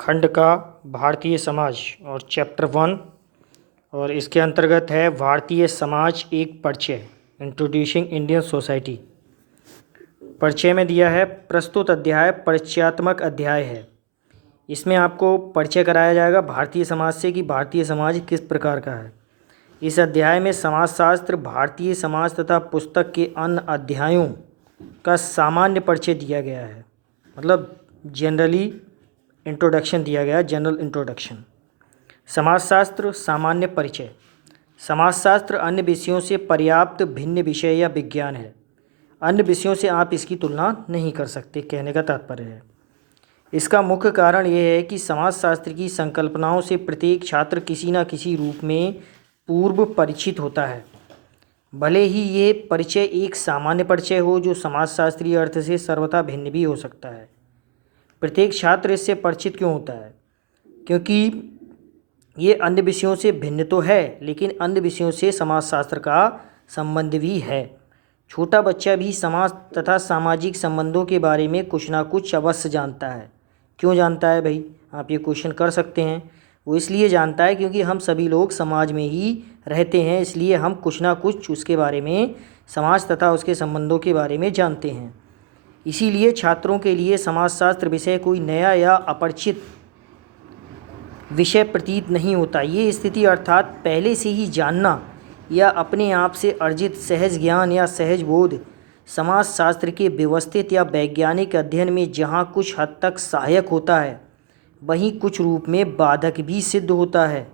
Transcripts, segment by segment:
खंड का भारतीय समाज और चैप्टर 1 और इसके अंतर्गत है भारतीय समाज एक परिचय, इंट्रोड्यूसिंग इंडियन सोसाइटी। परिचय में दिया है प्रस्तुत अध्याय परिचयात्मक अध्याय है। इसमें आपको परिचय कराया जाएगा भारतीय समाज से कि भारतीय समाज किस प्रकार का है। इस अध्याय में समाजशास्त्र, भारतीय समाज तथा पुस्तक के अन्य अध्यायों का सामान्य परिचय दिया गया है, मतलब जनरली इंट्रोडक्शन दिया गया, जनरल इंट्रोडक्शन। समाजशास्त्र सामान्य परिचय। समाजशास्त्र अन्य विषयों से पर्याप्त भिन्न विषय या विज्ञान है। अन्य विषयों से आप इसकी तुलना नहीं कर सकते, कहने का तात्पर्य है। इसका मुख्य कारण यह है कि समाजशास्त्र की संकल्पनाओं से प्रत्येक छात्र किसी न किसी रूप में पूर्व परिचित होता है, भले ही ये परिचय एक सामान्य परिचय हो जो समाजशास्त्रीय अर्थ से सर्वथा भिन्न भी हो सकता है। प्रत्येक छात्र इससे परिचित क्यों होता है? क्योंकि ये अन्य विषयों से भिन्न तो है, लेकिन अन्य विषयों से समाजशास्त्र का संबंध भी है। छोटा बच्चा भी समाज तथा सामाजिक संबंधों के बारे में कुछ ना कुछ अवश्य जानता है। क्यों जानता है भाई? आप ये क्वेश्चन कर सकते हैं। वो इसलिए जानता है क्योंकि हम सभी लोग समाज में ही रहते हैं, इसलिए हम कुछ ना कुछ उसके बारे में, समाज तथा उसके संबंधों के बारे में जानते हैं। इसीलिए छात्रों के लिए समाजशास्त्र विषय कोई नया या अपरिचित विषय प्रतीत नहीं होता। ये स्थिति अर्थात पहले से ही जानना या अपने आप से अर्जित सहज ज्ञान या सहज बोध समाजशास्त्र के व्यवस्थित या वैज्ञानिक अध्ययन में जहाँ कुछ हद तक सहायक होता है, वहीं कुछ रूप में बाधक भी सिद्ध होता है।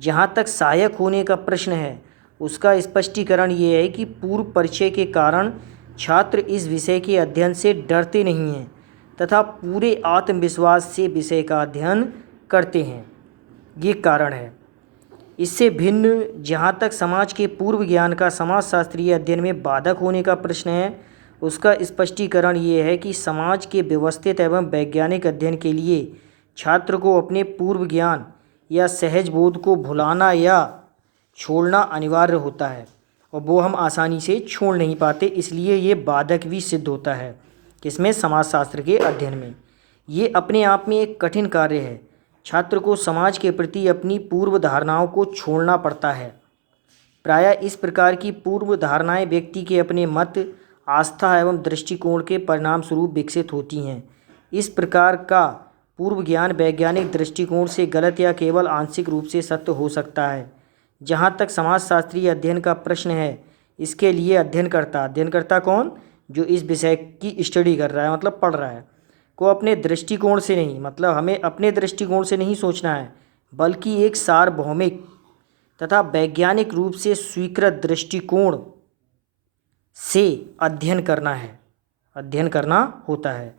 जहाँ तक सहायक होने का प्रश्न है, उसका स्पष्टीकरण ये है कि पूर्व परिचय के कारण छात्र इस विषय के अध्ययन से डरते नहीं हैं तथा पूरे आत्मविश्वास से विषय का अध्ययन करते हैं। ये कारण है। इससे भिन्न जहाँ तक समाज के पूर्व ज्ञान का समाजशास्त्रीय अध्ययन में बाधक होने का प्रश्न है, उसका स्पष्टीकरण ये है कि समाज के व्यवस्थित एवं वैज्ञानिक अध्ययन के लिए छात्र को अपने पूर्व ज्ञान या सहज बोध को भुलाना या छोड़ना अनिवार्य होता है, और वो हम आसानी से छोड़ नहीं पाते। इसलिए ये बाधक भी सिद्ध होता है। किसमें? समाजशास्त्र के अध्ययन में। ये अपने आप में एक कठिन कार्य है। छात्र को समाज के प्रति अपनी पूर्व धारणाओं को छोड़ना पड़ता है। प्रायः इस प्रकार की पूर्व धारणाएं व्यक्ति के अपने मत, आस्था एवं दृष्टिकोण के परिणाम स्वरूप विकसित होती हैं। इस प्रकार का पूर्व ज्ञान वैज्ञानिक दृष्टिकोण से गलत या केवल आंशिक रूप से सत्य हो सकता है। जहाँ तक समाजशास्त्रीय अध्ययन का प्रश्न है, इसके लिए अध्ययनकर्ता कौन? जो इस विषय की स्टडी कर रहा है, मतलब पढ़ रहा है, को अपने दृष्टिकोण से नहीं, मतलब हमें अपने दृष्टिकोण से नहीं सोचना है, बल्कि एक सार्वभौमिक तथा वैज्ञानिक रूप से स्वीकृत दृष्टिकोण से अध्ययन करना होता है।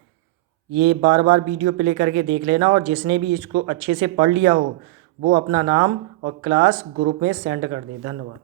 ये बार बार वीडियो प्ले करके देख लेना, और जिसने भी इसको अच्छे से पढ़ लिया हो वो अपना नाम और क्लास ग्रुप में सेंड कर दे। धन्यवाद।